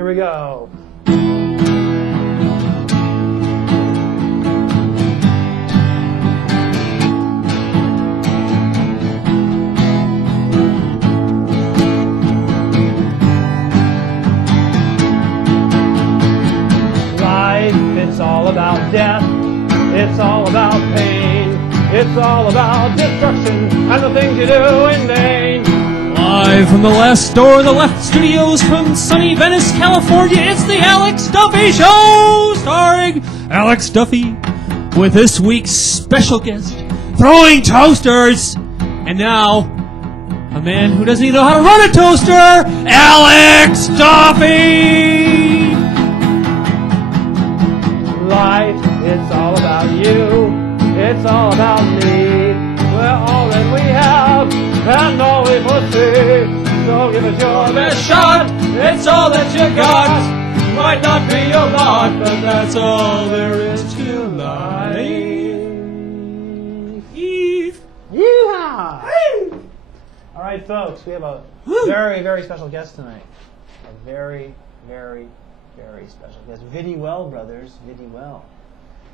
Here we go. It's all about death, it's all about pain, it's all about destruction and the things you do in vain. Live from the last door, the left studios from sunny Venice, California, it's the Alex Duffy Show, starring Alex Duffy with this week's special guest, throwing toasters, and now a man who doesn't even know how to run a toaster, Alex Duffy. Life, it's all about you, it's all about me. We're all that we have, and all we foresee. So give it your best shot, it's all that you got. Might not be your lot, but that's all there is to life. Yeehaw! All right, folks, we have a very, very special guest tonight. A very, very, very special guest. Viddy-Well brothers, Viddy-Well.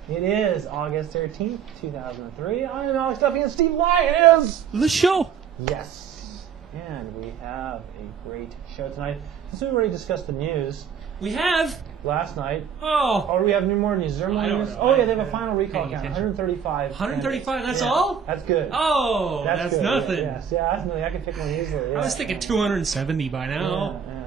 It is August 13th, 2003. I am Alex Duffy and Steve Lyon is The show. Yes. And we have a great show tonight. Since we already discussed the news. We have. Last night. Oh. Or do we have any more news? Is there more news? Oh, yeah, they have a final recall count. 135. 135, that's yeah. all? That's good. Oh, that's good. nothing. Yes, yeah, that's nothing. I can pick one easily. Yeah. I was thinking 270 by now. Yeah.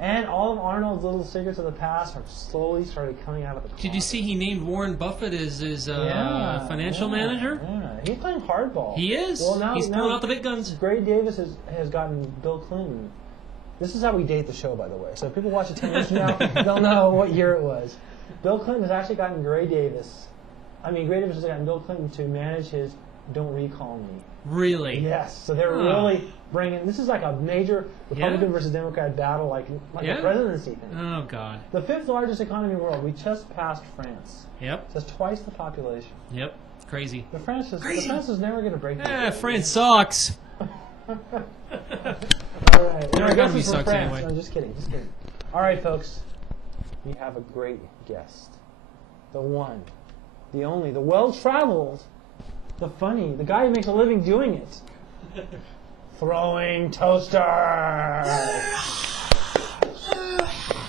And all of Arnold's little secrets of the past have slowly started coming out of the closet. Did you see he named Warren Buffett as his financial manager? Yeah, he's playing hardball. He is. Well, now, he's pulling out the big guns. Gray Davis has gotten Bill Clinton. This is how we date the show, by the way. So if people watch it 10 years from now, they'll know what year it was. Bill Clinton has actually gotten Gray Davis. Gray Davis has gotten Bill Clinton to manage his Don't Recall Me. Really? Yes. So they're really bringing. This is like a major Republican versus Democrat battle, like a presidency thing. Oh God. The 5th largest economy in the world. We just passed France. Yep. Just twice the population. Yep. Crazy. The France is never going to break. France sucks. All right. Our economy sucks anyway. No, just kidding. All right, folks. We have a great guest. The one, the only, the well-traveled, the funny, the guy who makes a living doing it. Throwing toasters.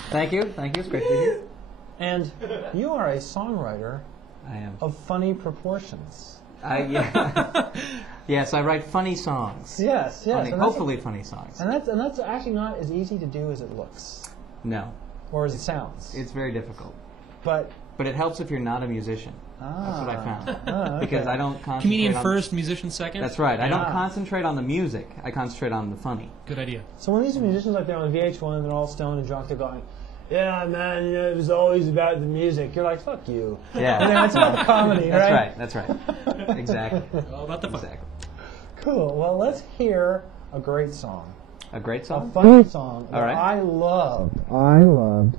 Thank you. It's great to be here. And you are a songwriter. I am. Of funny proportions. Yes, I write funny songs. Yes. Hopefully funny songs. And that's actually not as easy to do as it looks. No. Or as it sounds. It's very difficult. But it helps if you're not a musician. That's what I found. Okay. Because I don't concentrate Comedian first, musician second? That's right. I don't concentrate on the music. I concentrate on the funny. Good idea. So when these musicians like they're on VH1, they're all stoned and drunk, they're going, yeah, man, it was always about the music. You're like, fuck you. Yeah. And then it's about the comedy, right? That's right. Exactly. All about the fun. Exactly. Cool. Well, let's hear a great song. A great song? A funny song All right. that I loved.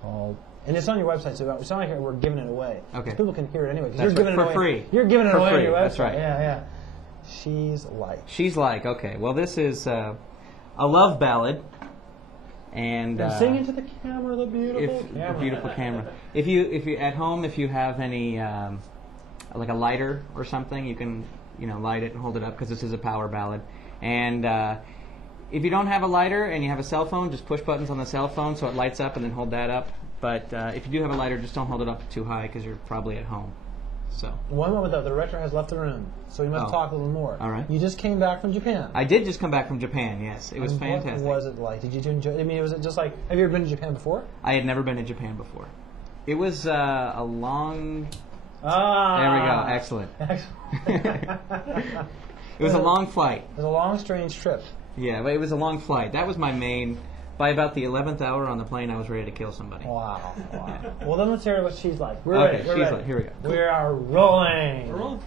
Called... And it's on your website, so it's not like we're giving it away. Okay. People can hear it anyway. That's you're giving for it away. free. You're giving it For away free. on your website. That's right. Yeah. She's Like. Okay. Well, this is a love ballad. And sing into the camera, the beautiful camera. The beautiful camera. If you at home, if you have any like a lighter or something, you can light it and hold it up because this is a power ballad. And if you don't have a lighter and you have a cell phone, just push buttons on the cell phone so it lights up and then hold that up. But if you do have a lighter, just don't hold it up too high because you're probably at home. So one moment though, the director has left the room, so we must talk a little more. All right. You just came back from Japan. I did just come back from Japan. Yes, it was fantastic. What was it like? Did you enjoy? Was it just like? Have you ever been to Japan before? I had never been to Japan before. It was a long. There we go. Excellent. It was a long flight. It was a long, strange trip. Yeah, but it was a long flight. That was my main. By about the 11th hour on the plane, I was ready to kill somebody. Wow. Well, then let's hear what she's like. We're ready. We're ready. Like. Here we go. We are rolling. We're rolling.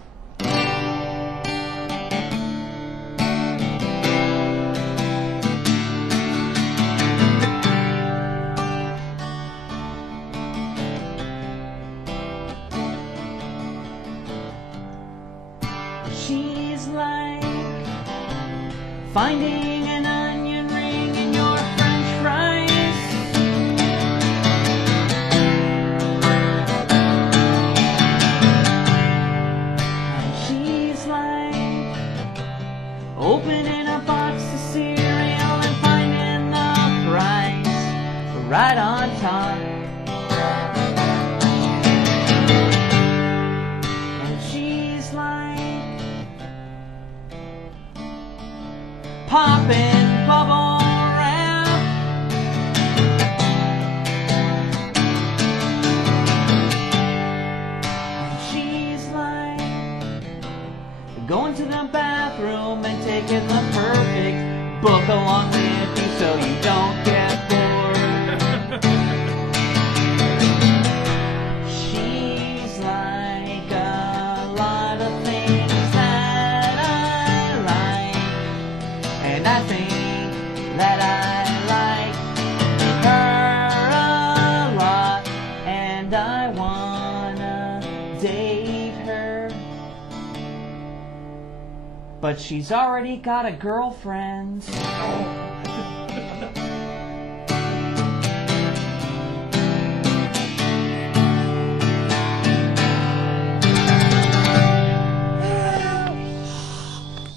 She's like finding an onion ring in your french fries. along with you so you don't get bored. She's like a lot of things that I like, and I think that I like her a lot, and I wanna date her. But she's already got a girlfriend.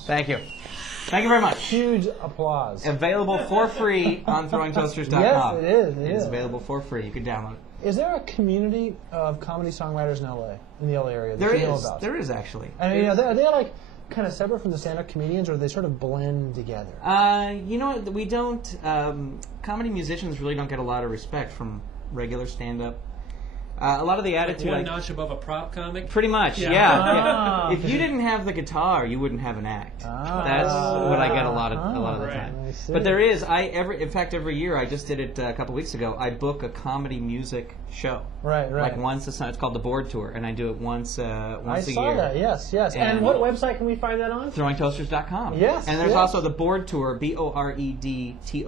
Thank you. Thank you very much. Huge applause. Available for free on throwingtoasters.com. Yes, it is. It's available for free. You can download it. Is there a community of comedy songwriters in LA, in the LA area that There you know is. about? There is actually. And you know, are they like kind of separate from the stand-up comedians, or do they sort of blend together? You know what? We don't. Comedy musicians really don't get a lot of respect from regular stand-up. A lot of the attitude. One notch above a prop comic. Pretty much, yeah. If you didn't have the guitar, you wouldn't have an act. That's what I get a lot of the time. I see. But there is. In fact, every year I just did it a couple weeks ago. I book a comedy music show. Right. Like once it's called the Board Tour, and I do it once a year. I saw that. Yes. And what website can we find that on? Throwingtoasters.com. Yes. And there's also the Board Tour, BOREDTOUR.com.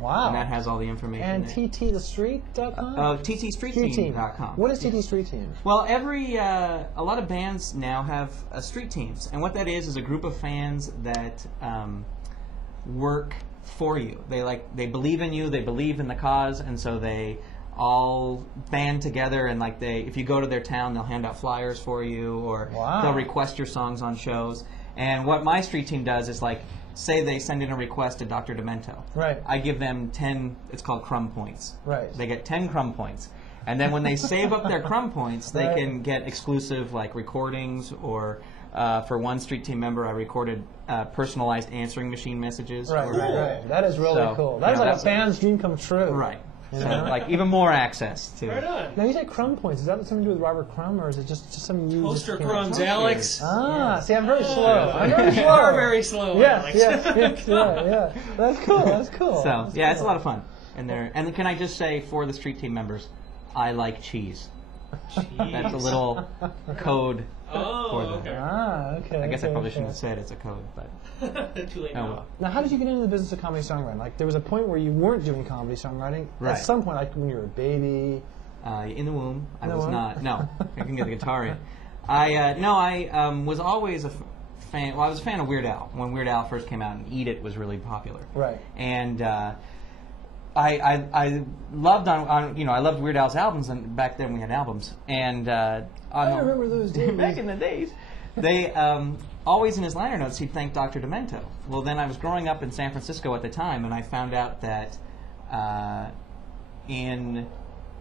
Wow. And that has all the information. And there. TTTheStreet.com? TTStreetTeam.com. What is TT Street Team? Well, a lot of bands now have street teams, and what that is a group of fans that work for you. They believe in you, they believe in the cause, and so they all band together, and if you go to their town, they'll hand out flyers for you, or they'll request your songs on shows. And what my street team does is say they send in a request to Dr. Demento. Right. I give them 10. It's called crumb points. Right. They get 10 crumb points. And then when they save up their crumb points, they can get exclusive recordings, or for one street team member, I recorded personalized answering machine messages. Right. That is really cool. That is like a fan's dream come true. Right. So, even more access to. Right on. Now you say crumb points. Is that something to do with Robert Crumb, or is it just some new Toaster crumbs, Alex. See, I'm very slow. I'm very slow. You're very slow, Alex. Yeah. That's cool. So it's a lot of fun. And can I just say, for the street team members, I like cheese. That's a little code for them. Okay. I guess I probably shouldn't have said it's a code, but Too late oh now. well. Now, how did you get into the business of comedy songwriting? There was a point where you weren't doing comedy songwriting. Right. At some point, when you were a baby. In the womb, I was womb? not. No, I can get the guitar in. I was always a fan. Well, I was a fan of Weird Al when Weird Al first came out, and Eat It was really popular. Right. And I loved I loved Weird Al's albums, and back then we had albums. And I remember those days. back in the days, they always in his liner notes he'd thank Dr. Demento. Well, then I was growing up in San Francisco at the time, and I found out that in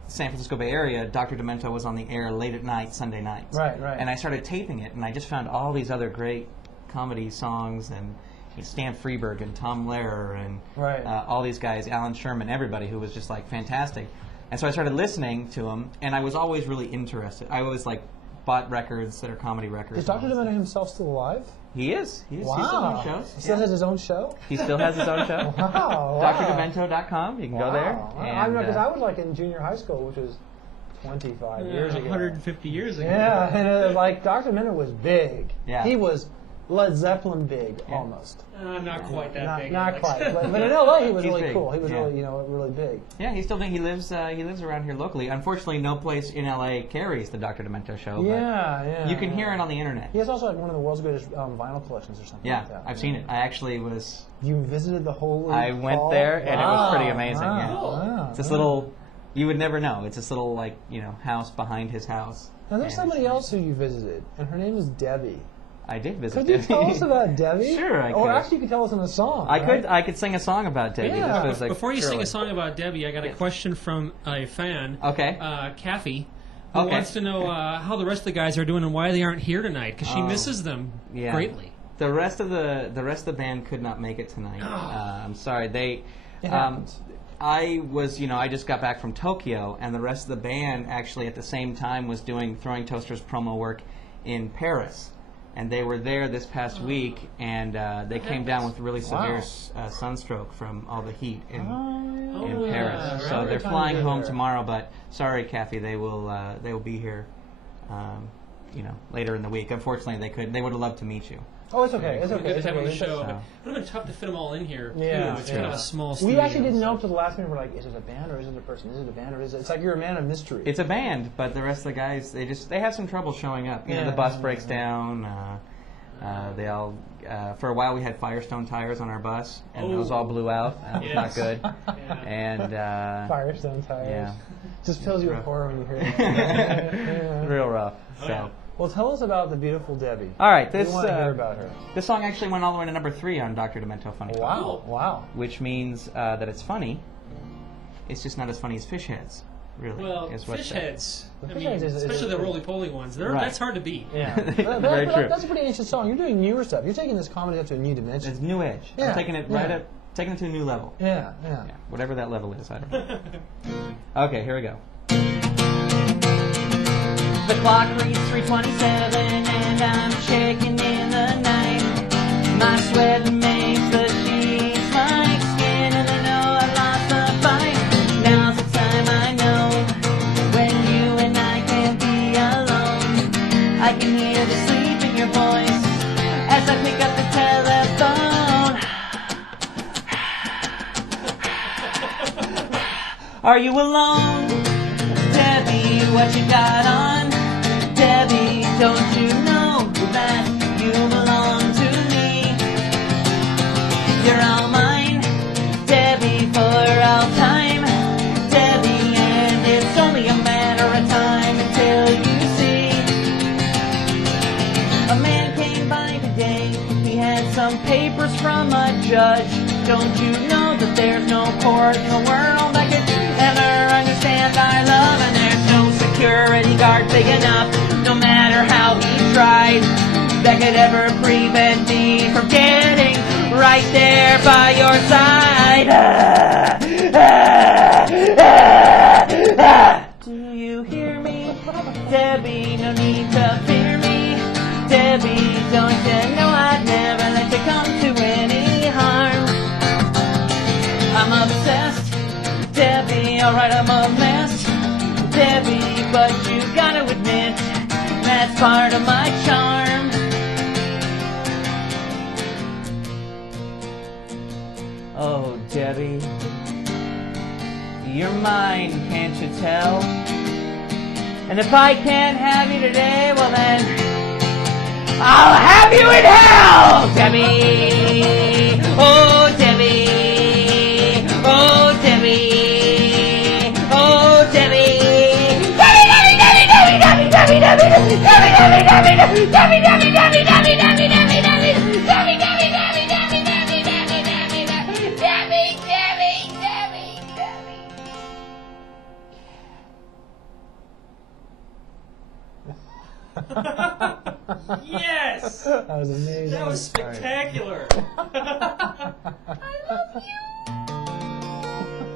San Francisco Bay Area, Dr. Demento was on the air late at night, Sunday nights. Right. And I started taping it, and I just found all these other great comedy songs, and Stan Freberg and Tom Lehrer and all these guys, Alan Sherman, everybody who was just fantastic. And so I started listening to them, and I was always really interested. I always bought records that are comedy records. Is Dr. Demento himself still alive? He is. He Wow. still doing shows. He still has his own show? He still has his own show. Wow. DrDemento.com. You can go there. I remember because I was in junior high school, which was 25 years ago. 150 years ago. Yeah, and Dr. Demento was big. Yeah. He was Led Zeppelin big, almost. Not quite that big. Not Alex. quite. But in LA, he was He's really big. cool. He was Yeah. really big. Yeah, he still he lives around here locally. Unfortunately, no place in LA carries the Dr. Demento show. Yeah. But you can hear it on the internet. He has also one of the world's greatest vinyl collections or something Yeah, like that. I've seen it. I actually was. You visited the whole. I went there, and it was pretty amazing. Wow. Yeah. Wow. It's this little. You would never know. It's this little house behind his house. Now there's somebody else who you visited, and her name is Debbie. I did visit Could you Debbie. tell us about Debbie? Sure, I could. Or actually, you could tell us in a song. I could sing a song about Debbie. Yeah. This was Before you sing surely. a song about Debbie, I got a question from a fan. Okay. Kathy, who Okay. wants to know how the rest of the guys are doing and why they aren't here tonight, because she misses them greatly. The rest of the band could not make it tonight. I'm sorry. It happens. I was, I just got back from Tokyo, and the rest of the band actually at the same time was doing Throwing Toasters promo work in Paris. and they were there this past week, and they came down with really severe sunstroke from all the heat in Paris. So they're flying home tomorrow, but sorry, Kathy, they will be here, later in the week. Unfortunately, they would have loved to meet you. Oh, it's okay. It's okay. Good It's to have on the okay. show. It would have been tough to fit them all in here. Yeah, too. It's kind of a small studio. We actually didn't know up to the last minute. We're like, is it a band or is it a person? Is it a band or is it? It's like you're a man of mystery. It's a band, but the rest of the guys, they have some trouble showing up. The bus breaks down. They all, for a while we had Firestone tires on our bus, and those all blew out. That was not good. And Firestone tires. Yeah. Just fills you with horror when you hear it. real rough. So. Well, tell us about the beautiful Debbie. All right, We want to hear about her. This song actually went all the way to number 3 on Dr. Demento Funny. Wow, wow. Which means that it's funny. It's just not as funny as Fish Heads, really. Well, Fish Heads, especially the roly-poly ones, that's hard to beat. Yeah. Very true. That's a pretty ancient song. You're doing newer stuff. You're taking this comedy up to a new dimension. It's new edge. Yeah. I'm taking it taking it to a new level. Yeah. Whatever that level is, I don't know. Okay, here we go. The clock reads 3:27 and I'm shaking in the night. My sweat makes the sheets my skin, and I know I lost the fight. Now's the time I know when you and I can be alone. I can hear the sleep in your voice as I pick up the telephone. Are you alone, Debbie? What you got on? Debbie, don't you know that you belong to me? You're all mine, Debbie, for all time, Debbie, and it's only a matter of time until you see. A man came by today, he had some papers from a judge. Don't you know that there's no court in the world that could ever understand our love, and there's no security guard big enough, no matter how he tried, that could ever prevent me from getting right there by your side. Do you hear me, Debbie? No need to fear me, Debbie. Don't you know I'd never let you come to any harm? I'm obsessed, Debbie. Alright, I'm a mess, Debbie, but you gotta admit that's part of my charm. Oh, Debbie, you're mine, can't you tell? And if I can't have you today, well then, I'll have you in hell, Debbie. Oh, Debbie. Oh, Debbie. Oh, Debbie. Yes! That was amazing. That was spectacular.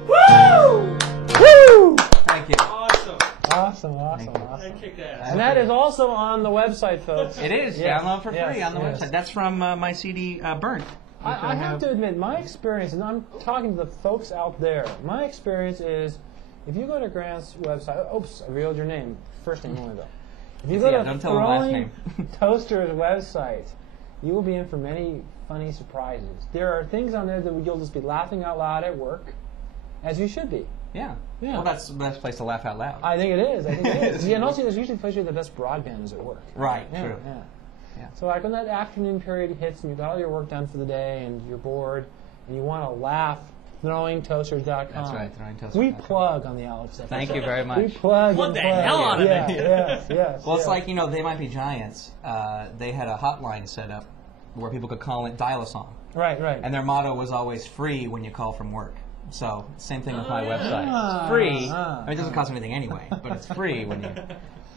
Woo! Woo! Thank you. Awesome. Awesome. That kicked ass. And that is also on the website, folks. It is. Yes. Download for free on the Yes. website. That's from my CD, Burnt. I have to admit, my experience, and I'm talking to the folks out there, my experience is, if you go to Grant's website, oops, I revealed your name, first name only though. If you go to don't tell him last name. Toaster's website, you will be in for many funny surprises. There are things on there that you'll just be laughing out loud at work, as you should be. Yeah. Yeah. Well, that's the best place to laugh out loud. I think it is. Yeah, and also there's usually places where the best broadband is at work. Right, Yeah, true. yeah. Yeah. So like when that afternoon period hits and you've got all your work done for the day and you're bored and you want to laugh, throwingtoasters.com. That's right, throwingtoasters.com. We plug on the Alex Duffy Thank Show. you very much. We plug What and the plug. hell out of yeah, it? Yes. Well, it's yes. like, They Might Be Giants. They had a hotline set up where people could call it, dial a song. Right. And their motto was always free when you call from work. So, same thing with my website. It's free. I mean, it doesn't cost anything anyway, but it's free when you...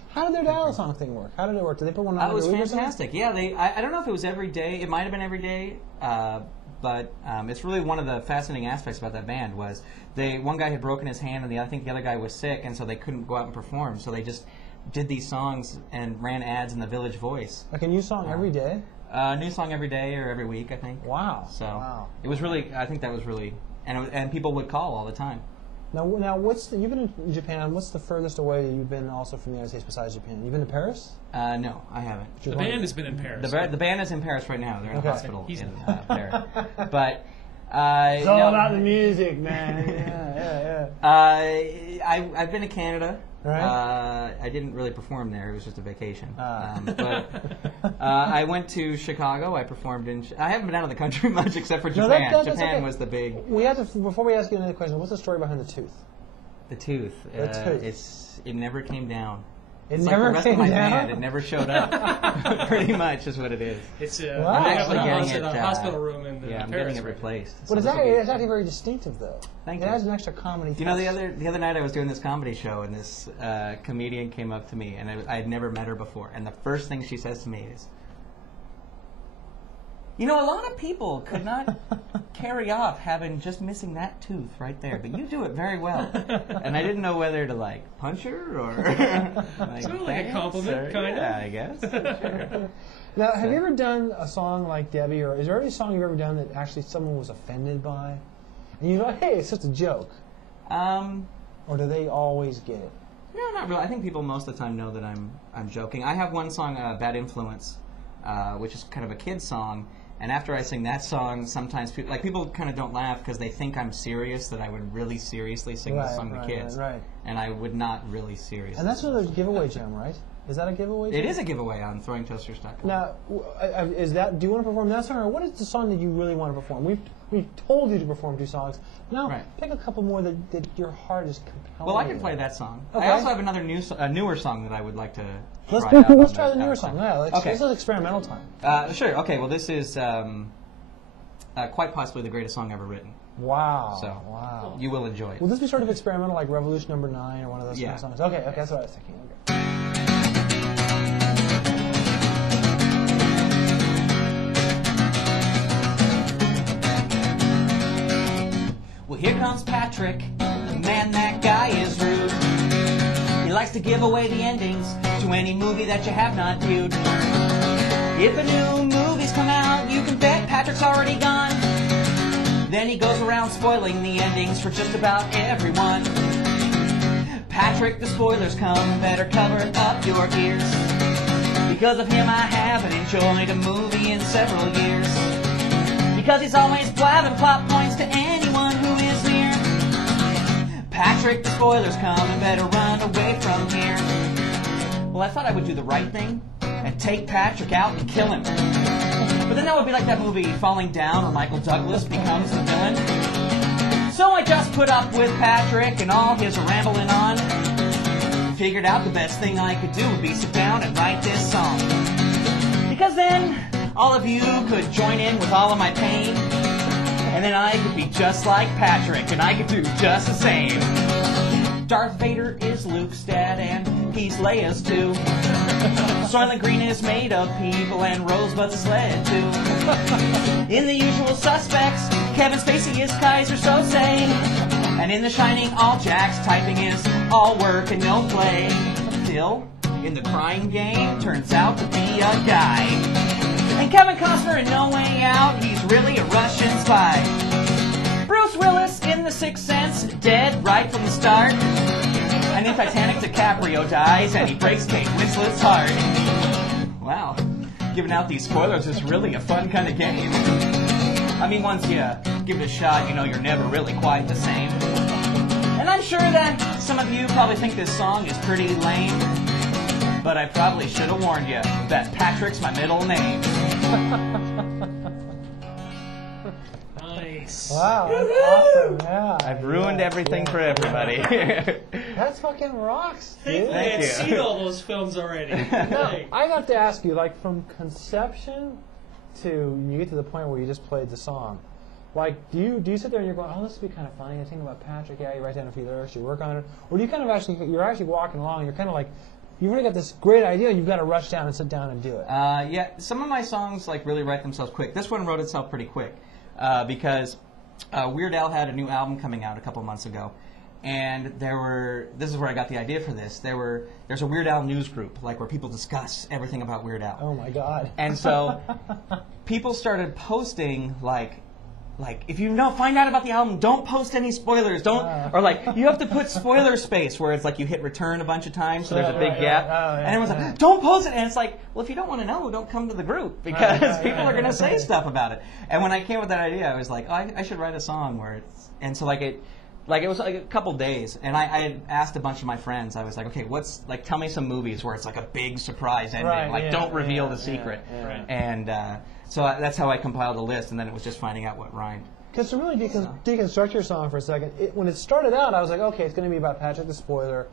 How did their dial song thing work? How did it work? Did they put one on That was every week or something? fantastic. Yeah, I don't know if it was every day. It might have been every day. But it's really one of the fascinating aspects about that band was one guy had broken his hand and I think the other guy was sick, and so they couldn't go out and perform. So they just did these songs and ran ads in the Village Voice. Like a new song every day? New song every day or every week, I think. Wow. So it was really, I think that was really, and people would call all the time. Now, you've been in Japan. What's the furthest away you've been also from the United States besides Japan? You've been to Paris? No, I haven't. The band has been in Paris. The band is in Paris right now. They're in a hospital in Paris. But it's all about the music, man. I've been to Canada. Right. I didn't really perform there. It was just a vacation. But I went to Chicago. I performed in. I haven't been out of the country much except for Japan. That's Japan okay. was the big. We have to before we ask you another question. What's the story behind the tooth? The tooth. The tooth. It never came down. It It's never like the rest came of my down? band. It never showed up. Pretty much is what it is. It's Wow. I'm actually getting in it, a hospital room in Yeah, I'm Paris getting it right now. replaced. But So it's actually very distinctive, though. Thank it you. adds an extra comedy. You know, the touch. other night I was doing this comedy show, and this comedian came up to me, and I had never met her before. And the first thing she says to me is, "You know, a lot of people could not carry off having just missing that tooth right there, but you do it very well." And I didn't know whether to like punch her or like, Sort of like a thanks, compliment, or- kind of. Yeah, I guess. Sure. Now, have you ever done a song like Debbie, or is there any song you've ever done that actually someone was offended by? And you're like, hey, it's just a joke. Or do they always get it? No, not really. I think people most of the time know that I'm joking. I have one song, "Bad Influence," which is kind of a kid's song. And after I sing that song, sometimes people kind of don't laugh because they think I'm serious, that I would really seriously sing this song to kids. Right. And I would not really seriously. And that's another giveaway gem, right? Is that a giveaway gem? It is a giveaway on throwingtoasters.com. Now, is that? Do you want to perform that song, or what is the song that you really want to perform? We've told you to perform 2 songs. Now, Right. pick a couple more that your heart is compelling. Well, I can play that song. Okay. I also have another newer song that I would like to Let's try out on try the newer song. Yeah, Okay. this is experimental time. Sure. Okay. Well, this is quite possibly the greatest song ever written. Wow. So wow. you will enjoy it. Will this be sort of experimental, like Revolution Number 9 or one of those kind of songs? Okay, that's what I was thinking. Okay. Well, here comes Patrick. Man, that guy is rude. He likes to give away the endings to any movie that you have not viewed. If a new movie's come out, you can bet Patrick's already gone. Then he goes around spoiling the endings for just about everyone. Patrick, the spoilers come, better cover up your ears. Because of him I haven't enjoyed a movie in several years. Because he's always blabbing plot points to anyone who is near. Patrick, the spoilers come and better run away from here. Well, I thought I would do the right thing and take Patrick out and kill him. But then that would be like that movie Falling Down where Michael Douglas becomes the villain. So I just put up with Patrick and all his rambling on. Figured out the best thing I could do would be sit down and write this song. Because then all of you could join in with all of my pain. And then I could be just like Patrick, and I could do just the same. Darth Vader is Luke's dad, and he's Leia's too. Soylent Green is made of people, and Rosebud's a sled too. In The Usual Suspects, Kevin Spacey is Kaiser Sose. And in The Shining, all Jack's typing is all work and no play. Still, in The Crying Game, turns out to be a guy. And Kevin Costner in No Way Out, he's really a Russian spy. Bruce Willis in The Sixth Sense, dead right from the start. And in Titanic, DiCaprio dies and he breaks Kate Winslet's heart. Wow, giving out these spoilers is really a fun kind of game. I mean, once you give it a shot, you know you're never really quite the same. And I'm sure that some of you probably think this song is pretty lame. But I probably should have warned you that Patrick's my middle name. Nice. Wow, that's awesome. Yeah. I've ruined everything for everybody. That's fucking rocks, dude. I Thank had you. seen all those films already. Hey. I have to ask you, like, from conception to you get to the point where you just played the song, like, do you sit there and you're going, oh, this would be kind of funny, I think about Patrick, yeah, you write down a few lyrics, you work on it, or do you kind of you're actually walking along, and you're kind of like, you've really got this great idea, and you've got to rush down and sit down and do it. Yeah, some of my songs like really write themselves quick. This one wrote itself pretty quick because Weird Al had a new album coming out a couple months ago, And this is where I got the idea for this. There's a Weird Al news group, like where people discuss everything about Weird Al. Oh my God. And so people started posting like if you find out about the album, don't post any spoilers. Or like you have to put spoiler space where it's like you hit return a bunch of times, so there's a big gap. And everyone's like, don't post it. And it's like, well, if you don't want to know, don't come to the group because people are going to say stuff about it. And when I came with that idea, I was like, oh, I should write a song where it's, and so it was like a couple days, and I had asked a bunch of my friends. I was like, okay, tell me some movies where it's like a big surprise ending, don't reveal the secret. And so that's how I compiled a list, and then it was just finding out what rhymed. Because to really deconstruct your song for a second, when it started out, I was like, okay, it's going to be about Patrick the Spoiler.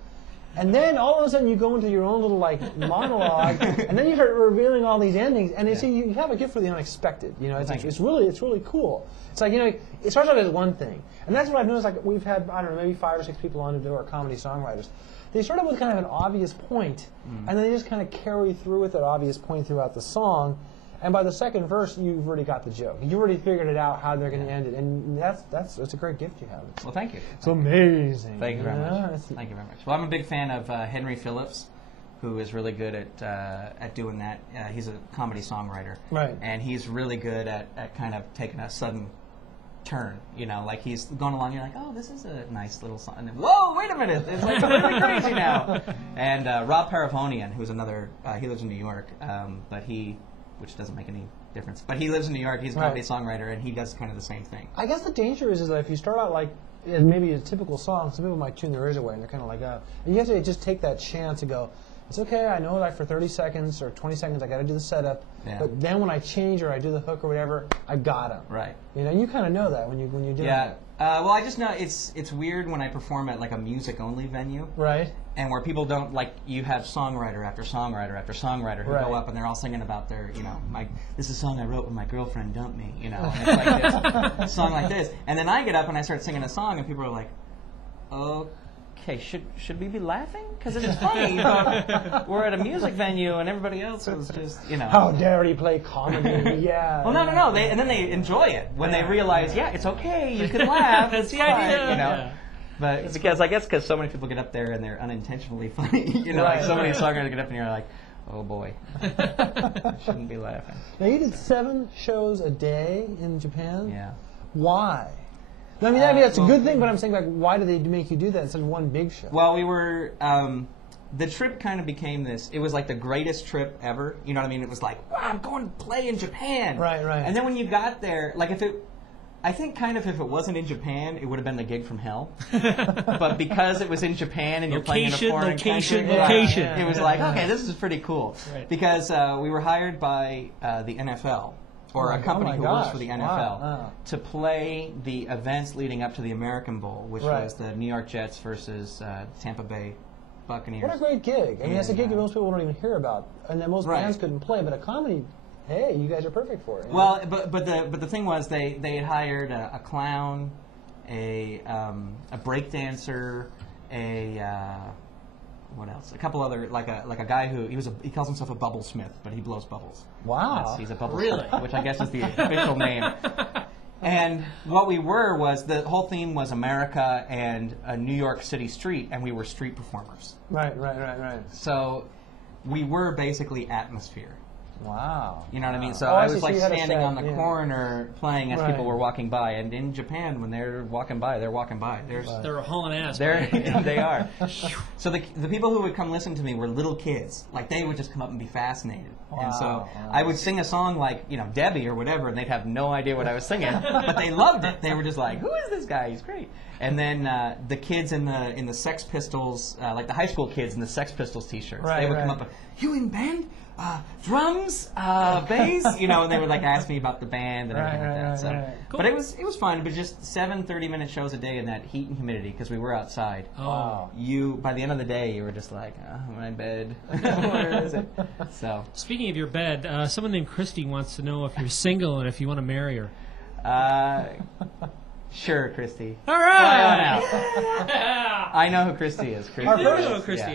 And then all of a sudden you go into your own little monologue, and then you start revealing all these endings, and you have a gift for the unexpected. It's really cool. It's like it starts out as one thing, and that's what I've noticed. Like we've had maybe 5 or 6 people on to do our comedy songwriters. They start out with kind of an obvious point, and then they just kind of carry through with that obvious point throughout the song. And by the second verse, you've already got the joke. You've already figured it out how they're going to end it, and that's a great gift you have. Well, thank you. It's amazing. Thank you very much. Thank you very much. Well, I'm a big fan of Henry Phillips, who is really good at doing that. He's a comedy songwriter, right? And he's really good at kind of taking a sudden turn. Like he's going along, you're like, oh, this is a nice little song, and then whoa, wait a minute, it's like really crazy now. And Rob Parafonian, who's another, he lives in New York, which doesn't make any difference. But he lives in New York. He's a comedy songwriter, and he does kind of the same thing. I guess the danger is that if you start out like maybe a typical song, some people might tune their ears away, and they're kind of like, and you have to just take that chance and go, it's okay, I know for 30 seconds or 20 seconds I got to do the setup, but then when I change or I do the hook or whatever, I got him. Right. You kind of know that when you do it. Yeah. Well, I just know it's weird when I perform at like a music-only venue. Right. And where people don't, like, you have songwriter after songwriter after songwriter who go up and they're all singing about their, this is a song I wrote when my girlfriend dumped me, and it's like this, a song like this. And then I get up and I start singing a song and people are like, okay, should we be laughing? Because this is funny, but we're at a music venue and everybody else is just, How dare he play comedy? Yeah. Well, no. And then they enjoy it when they realize, it's okay, you can laugh. That's the idea. But because so many people get up there and they're unintentionally funny, like so many songwriters get up and you're like, oh boy, I shouldn't be laughing. Now you did 7 shows a day in Japan. Yeah. Why? I mean, that's a good thing, but I'm saying, like, why do they make you do that instead of one big show? Well, we were, the trip kind of became this, it was like the greatest trip ever, you know what I mean? It was like, wow, I'm going to play in Japan. Right. And then when you got there, like I think kind of if it wasn't in Japan, it would have been the gig from hell. But because it was in Japan and you're playing in a foreign country, it was like, okay, this is pretty cool. Right. Because we were hired by the NFL, or a company who works for the NFL, to play the events leading up to the American Bowl, which was the New York Jets versus Tampa Bay Buccaneers. What a great gig. I mean, that's a gig that most people don't even hear about, and that most bands couldn't play, but a comedy... Hey, you guys are perfect for it. Well, but the thing was they had hired a clown, a break dancer, what else? A couple other like a guy who he calls himself a bubble smith, but he blows bubbles. Wow, he's a bubble smith, which I guess is the official name. And what we was the whole theme was America and a New York City street, and we were street performers. Right. So we were basically atmosphere. Wow. You know what I mean? So I was like standing on the corner playing as people were walking by. And in Japan, when they're walking by, they're walking by. They're hauling ass. They are. So the people who would come listen to me were little kids. Like they would just come up and be fascinated. Wow. And so I would sing a song like, Debbie or whatever, and they'd have no idea what I was singing. But they loved it. They were just like, who is this guy? He's great. And then the kids in the Sex Pistols, like the high school kids in the Sex Pistols t-shirts, they would come up and, you in band? Drums, bass, and they would like ask me about the band and everything like that. So, cool. But it was fun. But just 7 30-minute shows a day in that heat and humidity because we were outside. Oh, by the end of the day, you were just like, my bed. Where is it? So, speaking of your bed, someone named Christy wants to know if you're single and if you want to marry her. Sure, Christy. All right. I know who Christy is.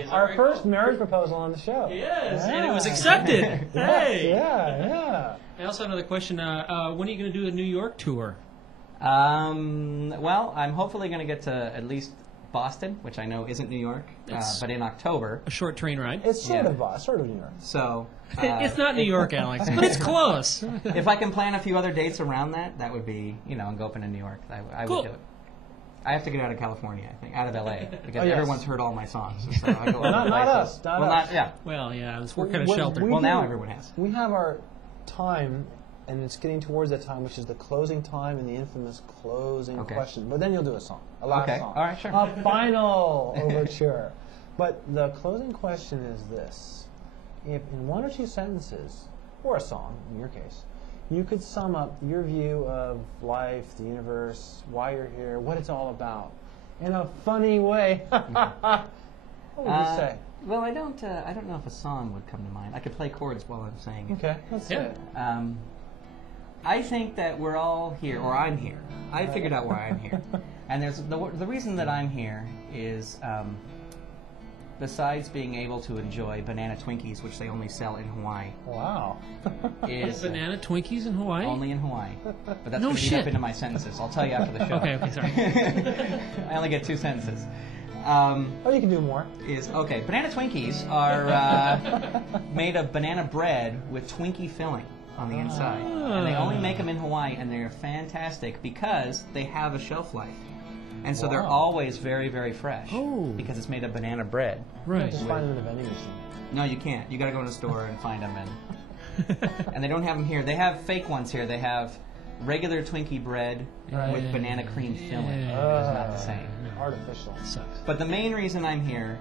Our first marriage proposal on the show. Yes, and it was accepted. Hey. Yeah. I also have another question. When are you going to do a New York tour? Well, I'm hopefully going to get to at least Boston, which I know isn't New York, It's- but in October. A short train ride. It's sort Yeah. of sort of New York. So It's not New York, Alex, but it's close. if I can plan a few other dates around that, that would be, and go up into New York. I Cool. would do it. I have to get out of California, I think, out of LA, because Oh, yes. everyone's heard all my songs. So I go Not other us, places. not well, us. yeah. Well, yeah, we're kind of What sheltered. we Well, now do- everyone has. We have our time, and it's getting towards that time, which is the closing time and the infamous closing Okay. question. But then you'll do a song, a last Okay. song. All right, sure. A final overture. But the closing question is this. If in one or two sentences, or a song, in your case, you could sum up your view of life, the universe, why you're here, what it's all about, in a funny way, what would you say? Well, I don't know if a song would come to mind. I could play chords while I'm saying it. Okay, let's say it. I think that we're all here, or I'm here. I figured out why I'm here, and there's the reason that I'm here is besides being able to enjoy banana Twinkies, which they only sell in Hawaii, Wow. is Banana Twinkies in Hawaii? only in Hawaii. But that's No going to beat shit. up into my sentences. I'll tell you after the show. Okay, sorry. I only get 2 sentences. Oh, you can do more. Banana Twinkies are made of banana bread with Twinkie filling on the inside. And they only make them in Hawaii, and they're fantastic because they have a shelf life. And so they're Wow. always very, very fresh Oh. because it's made of banana bread. Right. Just find them in a vending machine. No, you can't. You got to go in a store and find them. And they don't have them here. They have fake ones here. They have regular Twinkie bread Right. with banana cream filling. Yeah. It's not the same. Artificial. Sucks. But the main reason I'm here,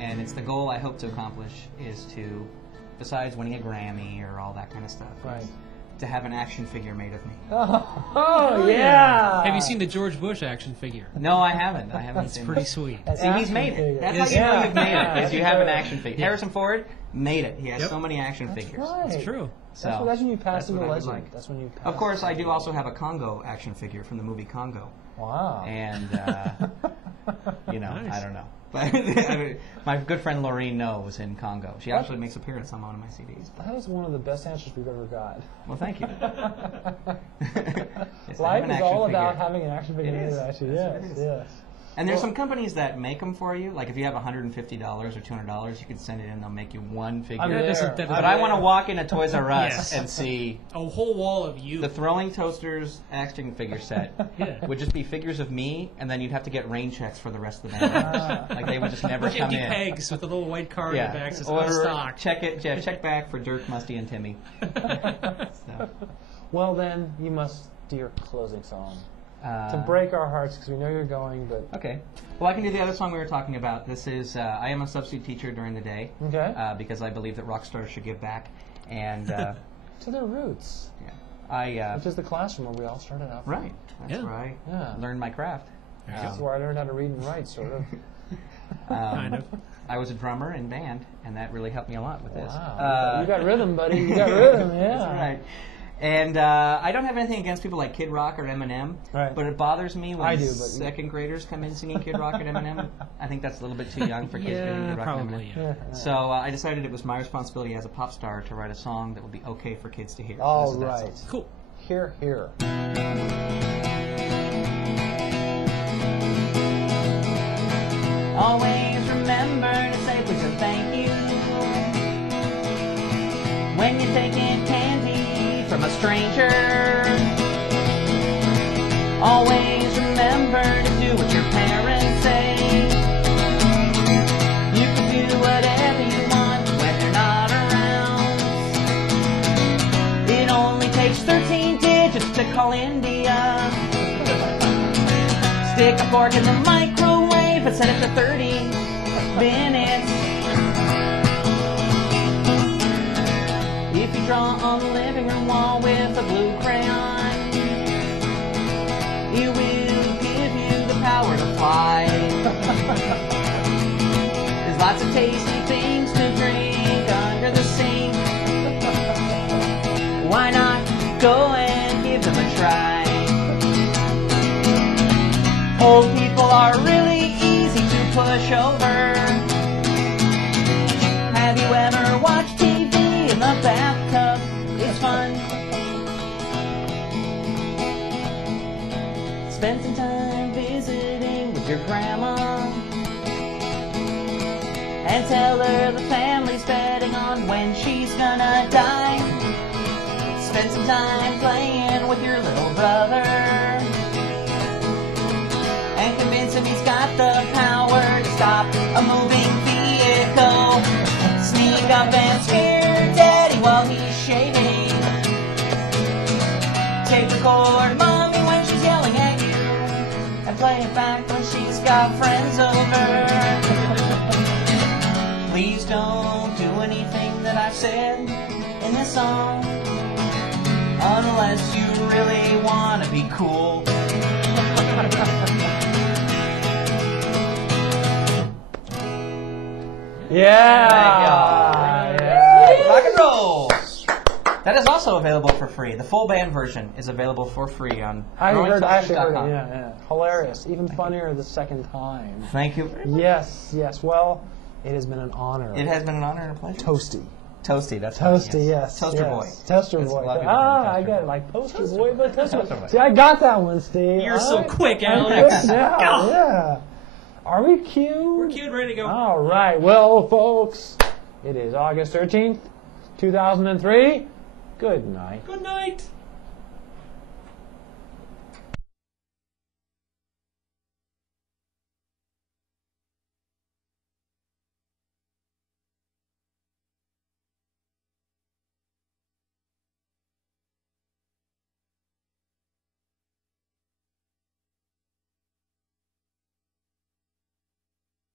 and it's the goal I hope to accomplish, is to, besides winning a Grammy or all that kind of stuff, Right. is to have an action figure made of me. Oh, yeah. Have you seen the George Bush action figure? No, I haven't. I haven't It's seen pretty it. sweet. An See, he's action made figure. it. That's Yes. how you know Yeah. you've made it, is you have an Yeah. action figure. Harrison Ford made it. He has Yep. so many action That's figures. right. It's true. So, That's when you pass that's him what a I would legend. like. That's when you pass. Of course, I do also have a Congo action figure from the movie Congo. Wow. And, Nice. I don't know. But my good friend Laureen was in Congo. She actually makes an appearance on one of my CDs. That is one of the best answers we've ever got. Well, thank you. Yes, I have Life an is action all figure. about having an action figure. It is. Actually, That's yes, what it is. yes. And there's some companies that make them for you. Like if you have $150 or $200, you can send it in. They'll make you one figure. I'm That there. doesn't- that But doesn't- I want to walk into Toys R Us Yes. and see A whole wall of you. the Throwing Toasters action figure set. Yeah. Would just be figures of me, and then you'd have to get rain checks for the rest of the band. Like they would just never come Empty in. pegs with a little white card in Yeah. the back says Or on stock. check back for Dirk, Musty, and Timmy. So, Well, then you must do your closing song uh, to break our hearts because we know you're going. But Okay. Well, I can do the other song we were talking about. This is I am a substitute teacher during the day okay, because I believe that rock stars should give back. And yeah, to their roots, I which is the classroom where we all started out. from. right. That's Yeah. where I Yeah. learned my craft. That's where I learned how to read and write, sort of. Kind of. I was a drummer in band, and that really helped me a lot with this. Wow. You got rhythm, buddy. You got rhythm. Yeah. That's right. And I don't have anything against people like Kid Rock or Eminem, Right. but it bothers me when I do, but- second graders come in singing Kid Rock and Eminem. I think that's a little bit too young for kids getting Yeah, Kid Rock and Eminem. probably. Yeah. Yeah. So I decided it was my responsibility as a pop star to write a song that would be okay for kids to hear. So All this is that right. song. Cool. Here, here. Always remember to say please and thank you when you're taking candy from a stranger. Always remember to do what your parents say. You can do whatever you want when they're not around. It only takes 13 digits to call India. Stick a fork in the microwave and set it to 30 minutes. If you draw on the living room wall with a blue crayon, it will give you the power to fly. There's lots of tasty things to drink under the sink. Why not go and give them a try? Old people are really easy to push over. Have you ever watched TV in the bathtub? It's fun. Spend some time visiting with your grandma. and tell her the family's betting on when she's gonna die. Spend some time playing with your little brother and convince him he's got the power to stop a moving vehicle. Sneak up and scare Daddy while he's shaving. Take the cord, Mommy, when she's yelling at you, and play it back when she's got friends over. Please don't do anything that I've said in this song unless you really want to be cool. Yeah. Rock and roll. That is also available for free. The full band version is available for free on I actually heard it. growingsoldiers.com. Yeah. Hilarious. Even funnier the second time. Thank you very much. Yes. Well, it has been an honor. It has been an honor and a pleasure. Toasty. Toasty, that's Toasty, yes. Toaster boy. Toaster That's a boy. lot of people Ah, call it I toaster got it. boy. Like poster boy, but toaster Toaster boy. boy. See, I got that one, Steve. You're All so right. quick, I'm Alex. good now, Go. yeah. Are we cute? We're cute, ready to go. All right. Well, folks, it is August 13th, 2003. Good night. Good night.